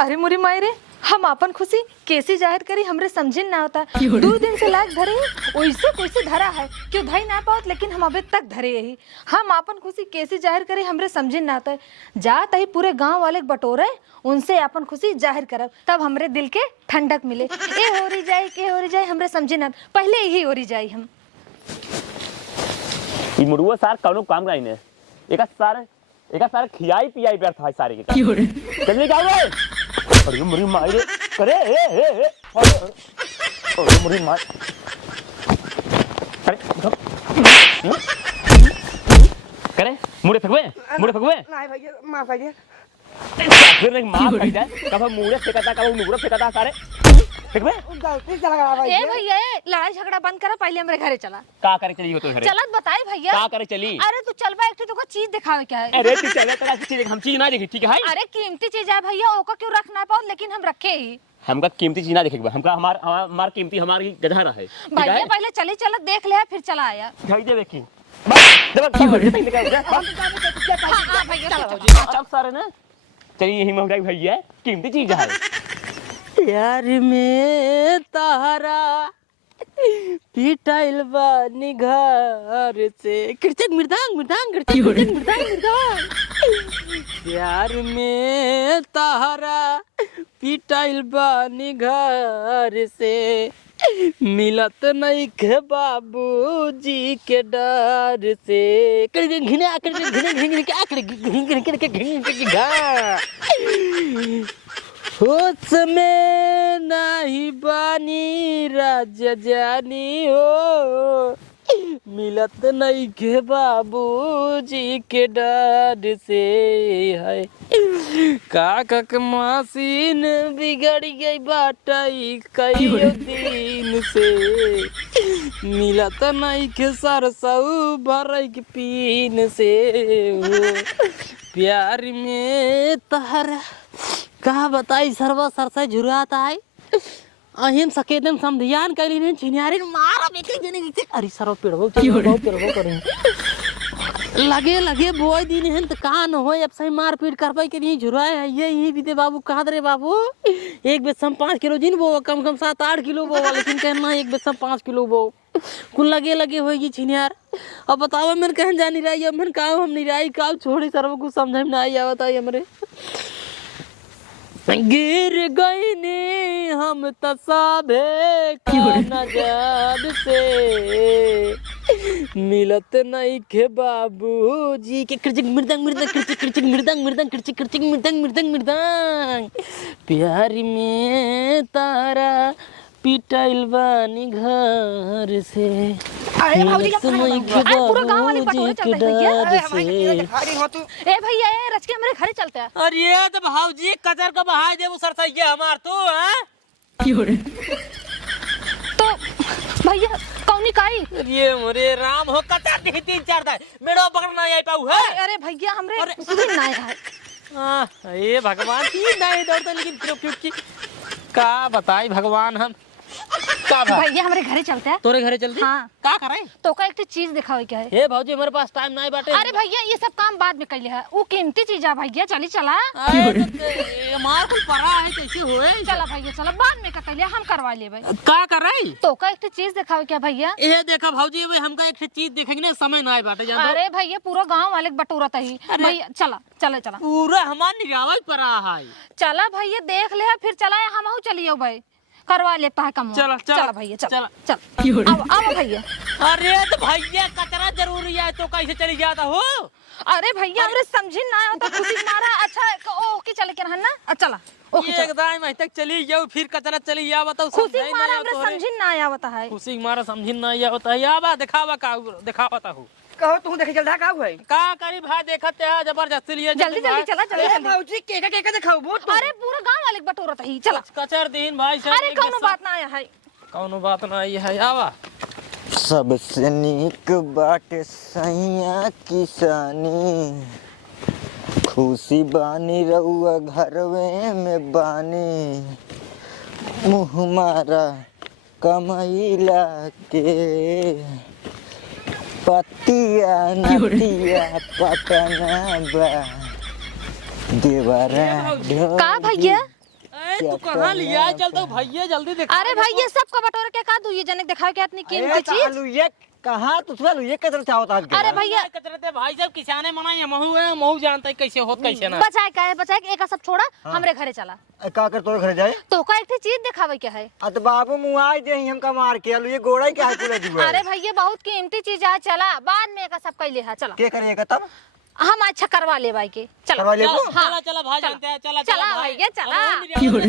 अरे मुरी मायरे हम अपन खुशी कैसे जाहिर करी हमरे समझिन ना होता। 2 दिन से लाग धरे वैसे कैसे धरा है क्यों धई ना पाओ, लेकिन हम अभी तक धरे यही। हम अपन खुशी कैसे जाहिर करी हमरे समझिन ना होता। जात ही पूरे गांव वाले बटोरे उनसे अपन खुशी जाहिर करब तब हमरे दिल के ठंडक मिले। ए हो रही जाए के हो रही जाए हमरे समझिन ना पहले यही हो रही जाए। हम ई मुर्गो सार कौनो काम का ने एका सार खियाई पियाई व्यर्थ है सारे के चलने का रे। अरे मुरी मारे करे ए अरे मुरी मार करे मुड़े फगवे नहीं भैया माफ कीजिए। फिर एक माफ कर जाए कब मुड़े फेंकता कब मुड़े फेंकता सारे फगवे गलती से लगा भाई। ए भैया लड़ाई झगड़ा बंद करा, पहले हमरे घरे चला। का करे चली हो तो घरे चलत बताई भैया का करे चली। अरे तू चलबा एक तो चीज दिखावे क्या है। अरे तू चले तेरा चीज हम चीज ना देखी ठीक है। अरे कीमती चीज है भैया, ओका क्यों रख ना पाओ, लेकिन हम रखे ही। हमका कीमती चीज ना देखेगा, हमका हमार कीमती हमारी गधा रहा है भैया पहले चले चलत देख ले फिर चला आया। भाई दे देखी चल सारे ना चलिए यही महंगाई भैया कीमती चीज है। यार में तारा पिटाइल बानी घर से कृतक मृदांग यार में तारा पिटाइल बानी घर से मिलत नहीं के बाबूजी के डर से होश में नहीं बानी राजा जानी हो मिलत नहीं के बाबूजी के डर से है। काका के मशीन बिगड़ गई बाटई कई दिन से मिलत नहीं के सरसऊ भर के पीन से हो प्यार में तहरा कहा बताई सर्व सरसा झुराता है अहिम सकेदम समधियान कैली ने चिनियारी मारा बेके जने अरे सरव पेड़बो करें लगे बोय दिन हन त कान होय अब सही मार पीट करबै के नहीं झुराए है ये बीते बाबू कहा रे बाबू एक बेसम 5 किलो जिन बो कम 7-8 किलो बो लेकिन कहना एक बेसम 5 किलो बो कुल लगे होगी छिनियार। अब बताओ मन कहन जानी रही अब मन काम हम नहीं रही काम छोड़ी सर्व को समझ में नहीं आवत है हमरे गिर गई ने हम तसाबे नजर से मिलत नहीं के बाबूजी के मृदंग प्यार में तारा पिटाइल बानी घर से पूरा गांव वाले बटोरे चलते हैं भैया। ए भैया रच के हमारे घरे चलते हैं। अरे ये तो भाऊजी कचर का बहाय दे वो सरसैया हमार तू हैं तो भैया कौनी काई ये मोरे राम हो कचर दी 3-4 दाई मेड़ो पकड़ ना आई पाऊ है। अरे भैया हमरे सुन ना है हां ये भगवान की नहीं दौड़ता लेकिन क्यों का बताई भगवान हम का भैया हमारे घरे चलते हैं। तोरे घरे चलते हाँ का करे तो का एक चीज दिखावे क्या है। हे भौजी हमारे पास टाइम नहीं बाटे। अरे भैया ये सब काम बाद में कैले है वो कीमती चीज है भैया चली चला मार कुल परा है कैसे होए चला भैया चला बाद में का कैले हम करवा लेबे का करे तो का एक चीज दिखावे क्या भैया। ये देखा भौजी वे हमका एक चीज देखेंगे ना समय नहीं बाटे जान दो। अरे भैया पूरा गांव वाले बटोरत ही भैया चला पूरा हमार निरावत परा है चला भैया देख ले फिर चला हमहू चलियो भाई करवा लेता है कम। चला भैया चल अब भैया। अरे तो भैया कचरा जरूरी है तो कैसे चली जाता हो। अरे भैया हमरे समझी ना होता खुशी मारा अच्छा ओ के चले के रहना चला एकदम मैं तक चली जाओ फिर कचरा चली जा बताओ खुशी मारा हमरे समझी ना आवता है खुशी मारा समझी ना आवता है आवा दिखावा का दिखावता हूं कहो तू देखे चलता का हुई का करी भाई देखते है जबरदस्ती लिए जल्दी चला जल्दी भाऊजी के दिखाओ वो अरे पूरा गांव वाले बटोरत ही चला कचर दिन भाई सब अरे कौनो बात ना आया है कौनो बात ना आई है आवा सबसे नीक बाटे सैया किसानी खुशी बानी रहुआ घरवे में बानी मुँह मारा कमैला के पतिया नतिया पटना बा देवरा का भैया तू कहाँ लिया चल तो भैया जल्दी दिखा। अरे भाई ये सब का बटोरे के का दू ये जने दिखाओ क्या इतनी कीमती चीज। ये कहाँ तुझे ये किधर चाहता है? अरे भैया कचरते भाई साहब किसाने मनाई महू है महू जानता है कैसे होत कैसे ना। बचाए का है बचाए एक सब छोड़ा हमरे घरे चला का कर तोरे घर जाए तो का एक चीज दिखावे क्या है। तो बाबू मुआई दे हमका मार के ये गोड़ा क्या है पूरा जीवन। अरे भैया बहुत कीमती चीज है चला बाद में एक सब कैले है चला के करिएगा तब हम अच्छा करवा ले भाई के चला करवा ले को? चला चला भाई जानते हैं चला चला भैया चला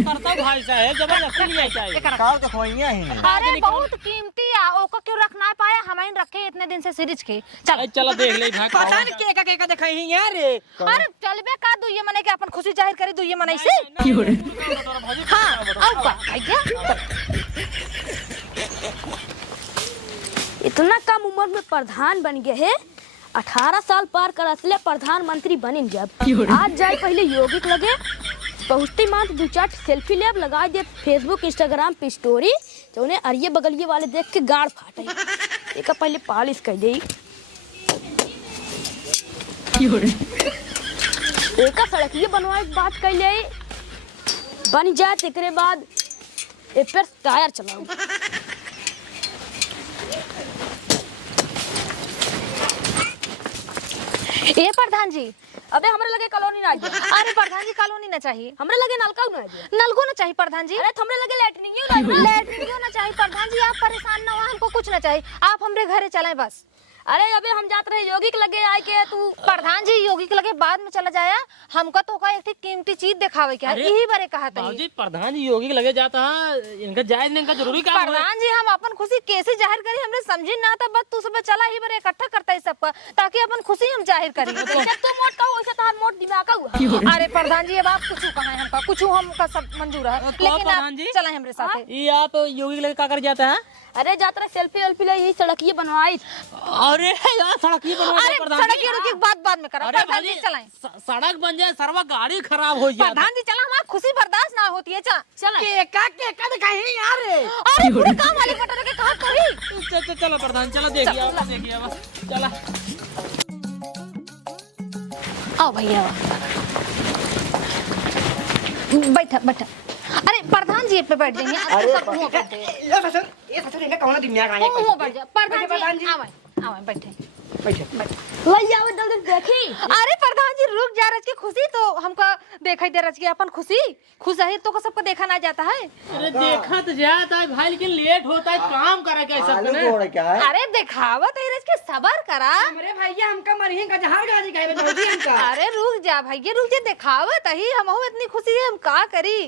करता हूँ भाई साहब जबरदस्ती नहीं आता है। काल तो खोइया ही अरे बहुत कीमती है ओका क्यों रख ना पाया हमें रखे इतने दिन से सीरीज के चल चला देख ले भाई पता नहीं के दिखाई ही यार अरे चलबे का दुइये मने के अपन खुशी जाहिर करी दुइये मने से हां अब का भैया इतना कम उम्र में प्रधान बन गए है 18 साल पार कर असले प्रधानमंत्री बनिन जब आज जाए पहले यौगिक लगे पहुँचते मात्र 2-4 सेल्फी लेब लगा दे फेसबुक इंस्टाग्राम पे स्टोरी तो उन्हें अरिये बगलिए वाले देख के गाड़ फाटे एक पहले पालिश कर दे एक सड़किए बनवाए बात कर ले बन जाए तेरे बाद एक पर टायर चलाओ ए प्रधान जी अबे हमरे लगे कॉलोनी ना दिया अरे प्रधान जी कॉलोनी ना चाहिए हमरे लगे नलका ना दिया नलगो ना चाहिए प्रधान जी अरे हमरे लगे लैट्रिन लैट्रिन ना चाहिए प्रधान जी आप परेशान ना हो हमको कुछ ना चाहिए आप हमरे घरे चलें बस अरे अबे हम जात रहे यौगिक लगे आए के तू प्रधान जी यौगिक लगे बाद में चला जाया हमका तो का एक कीमती चीज दिखावे क्या अरे, यही बारे कहा था जी प्रधान जी योगी लगे जाता है इनका जायज नहीं इनका जरूरी काम है। प्रधान जी हम अपन खुशी कैसे जाहिर करी हमने समझी ना था बस तू सब चला ही बारे इकट्ठा करता है सबका ताकि अपन खुशी हम जाहिर करी जब तू मोट का वैसे तार मोट दिमाग का हुआ अरे प्रधान जी अब आप कुछ कहा है हमका कुछ हमका सब मंजूर है लेकिन प्रधान जी? आप चला हमरे साथ ये आप योगी लगे क्या कर जाता है? अरे जात रहे सेल्फी वेल्फी ले यही सड़किए बनवाई अरे यार सड़क ही बनवा अरे दे प्रधान सड़क जी। की रुकी बात बाद में करा अरे प्रधान भाई जी चलाएं सड़क बन जाए सर्वा गाड़ी खराब हो जाए। प्रधान जी चला हमारा खुशी बर्दाश्त ना होती है चला के दिखाई ही यार अरे पूरे काम वाली बटन के कहा तो ही चलो प्रधान चलो देखिए आप देखिए अब चला आओ भैया बैठा बैठा अरे प्रधान जी पे बैठ जाइए अरे, सब मुंह बैठ जाइए ये ससुर इनका कौन दिमाग आया मुंह बैठ जाए प्रधान प्रधान जी जी। आवे बैठे बैठे लई आओ जल्दी देखी अरे प्रधान जी रुक जा रज की खुशी तो हमका दिखाई दे रज की अपन खुशी खुश है तो सबको देखा ना जाता है अरे देखा तो जाता है भाई लेकिन लेट होता है काम करा कैसा आलू ने गोड़ा क्या है? अरे दिखावत है रज के सबर करा हमरे भैया हमका मरही का जहार गाजी कहे जल्दी हमका अरे रुक जा भैया रुक जा दिखावत ही हम इतनी खुशी है हम का करी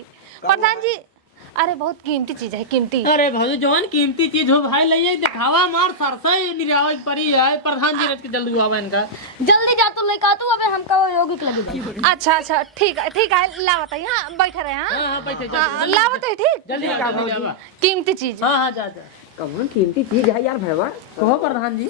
प्रधान जी अरे बहुत कीमती चीज है कीमती अरे भाई जवान कीमती चीज हो भाई लइए दिखावा मार सरसा निरावा परी है प्रधान जी रख के जल्दी हुआ इनका जल्दी जा तो लेका तू अबे हमका वो यौगिक लगे जाए अच्छा अच्छा ठीक है लावत है हाँ बैठे रहे हाँ हां बैठे लावत है ठीक जल्दी आवा कीमती चीज हां जा कौन कीमती चीज है यार भैया कहो प्रधान जी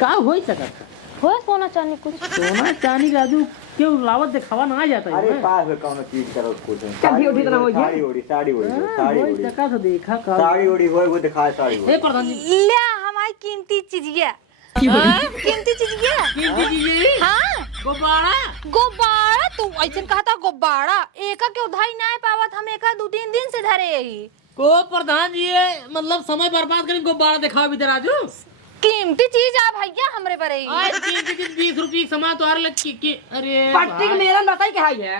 का होई सकत हो सोना चांदी कुछ सोना चांदी राजू क्यों लावत दिखावा ना आ जाता है अरे पास में कौन चीज करो कुछ कभी उठी तो ना होई है। साड़ी ओढ़ी देखा तो देखा का साड़ी ओढ़ी होए वो दिखाए साड़ी ओढ़ी। ए प्रधान जी ले हमारी कीमती चीज ये कीमती चीज ये कीमती चीज हाँ गुब्बारा गुब्बारा तू ऐसे कहा था गुब्बारा एक के उधाई ना पावत हम एक 2-3 दिन से धरे यही को प्रधान जी ये मतलब समय बर्बाद करें गुब्बारा दिखाओ भी राजू कीमती चीज आ भैया हमरे पर ही आज कीमती चीज 20 रुपये सामान तो हर लग की अरे पट्टी के मेरा बताई क्या है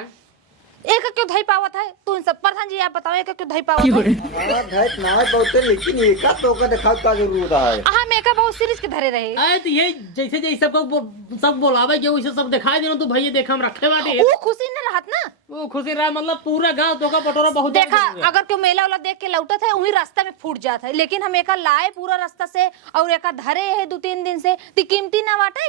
एक क्यों धई पावत है तू इन सब प्रधान जी आप बताओ एक क्यों धई पावत है हां धैत ना बहुत लेकिन एक तो का दिखाओ का जरूरत है। हम एक बहुत सीरीज के धरे रहे आए तो ये जैसे जैसे सबको सब बोलावे के वैसे सब दिखाई देना तो भैया देखा हम रखे बाटे वो खुशी न रहत ना वो खुशी रहा मतलब पूरा गांव तो का पटोरा बहुत देखा ज्यादा हो गया। अगर क्यों मेला वाला देख के लौटत है वही रास्ता में फूट जाता है लेकिन हम एक लाए पूरा रास्ता से और एक धरे है 2-3 दिन से ती कीमती ना बाटे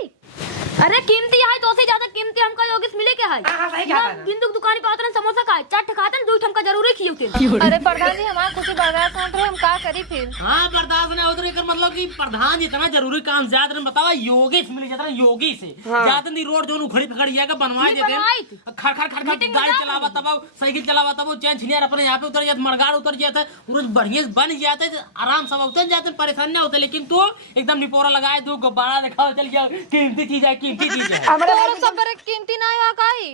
अरे कीमती है तो से ज्यादा कीमती हमका यौगिक मिले के है हां सही कहा है। बिंदु दुकान पे उतरन समोसा खाए चाट खातन दूध हमका जरूरी खियोते अरे प्रधान जी हमारा खुशी बर्दाश्त ना रहे हम का करी फिर हाँ बर्दाश्त नहीं होता लेकिन मतलब कि प्रधान जी इतना जरूरी काम ज्यादा नहीं बतावा योगी से मिल जाता है योगी से ज्यादा नहीं रोड जो उखड़ी पकड़ी जाएगा बनवाई देते हैं खड़ खड़ खड़ खड़ गाड़ी चलावा तब साइकिल चलावा तब चैन छिनियार अपने यहाँ पे उतर जाते मड़गाड़ उतर जाता है रोज बढ़िया से बन जाते हैं आराम से उतर जाते हैं परेशान नहीं होता लेकिन तू एकदम निपोरा लगाए तू गुब्बारा दिखाओ चल गया कीमती चीज है कीमती चीज है तोरो सब बड़े कीमती ना हुआ काई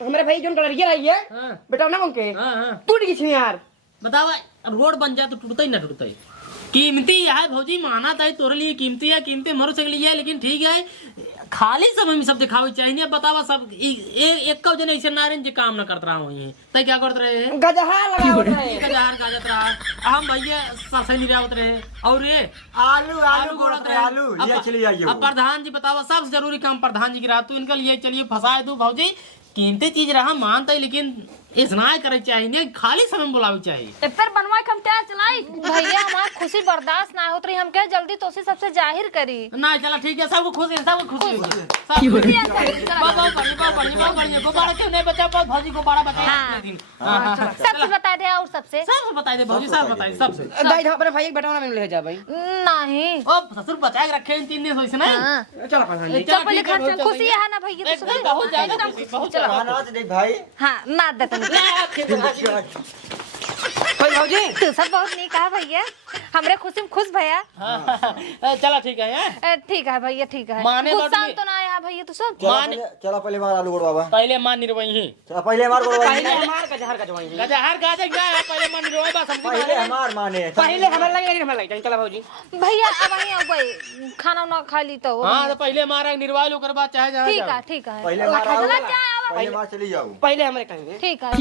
हमारे भाई जोन कलरिया रही है हाँ बेटा ना उनके हाँ हाँ टूट गई थी यार। बताओ अब रोड बन जाए तो टूटता ही ना टूटता ही। कीमती है भौजी, माना था तोरे लिए कीमती है, कीमती मरो से लिए है, लेकिन ठीक है खाली समय में सब दिखावे चाहिए। अब बतावा सब एक जन ऐसे नारायण जी काम न करत रहा हूँ तय क्या करते रहे गजहा लगा होता है। गजहार गाजत रहा हम भैया सरसई नहीं आवत रहे और ये आलू आलू गोड़त रहे। आलू ये चली आइए अब प्रधान जी बतावा सबसे जरूरी काम प्रधान जी की रहा तो इनके लिए चलिए फंसाए दो भौजी। कीमती चीज रहा मानता है लेकिन इतना करे चाहिए, खाली समय में बुलावे चाहिए। फिर बनवा के हम क्या चलाई भैया हमार खुशी बर्दाश्त ना होत रही, हम क्या जल्दी तो सबसे जाहिर करी। ना चला ठीक है, सबको खुश है, सबको खुश है। बहुत बढ़िया गुब्बारा क्यों नहीं बचा पाओ भौजी, गुब्बारा बताया दिन। सब कुछ बता दे और सबसे सबसे बताई दे भौजी, सब बताई सबसे। दाई अपने भाई एक बेटा ना ले जा भाई। नहीं ओ ससुर बचा के रखे 3 दिन से नहीं। हाँ। चलो प्रधान जी। चल पहले खर्चा खुशी है ना भैया तो सब बहुत ज्यादा खुशी, बहुत ज्यादा। नाच दे भाई। हाँ ना दे तुम कोई भौजी तू सब बहुत नीक है भैया, हमरे खुशी में खुश भैया। चला ठीक है ठीक है भैया ठीक है, माने तो गुस्सा नहीं। तो ना आया भैया तो सब। चला पहले मार आलू गोड़ बाबा। पहले मान निर्वही ही चला पहले मार गोड़ पहले बाबा। हमार गजहर का जवाई। गजहार गाजे गया पहले मान निर्वही बस हम पहले हमार माने। पहले हमारे लगे हमारे लगे चला भौजी। भैया अब आई अब भाई खाना उना खा ली तो हां तो पहले मारा निर्वाल ओकर बाद चाहे जा ठीक है ठीक है पहले मार आओ। चला क्या आवा पहले मार चली जाओ। पहले हमारे कहेंगे। ठीक है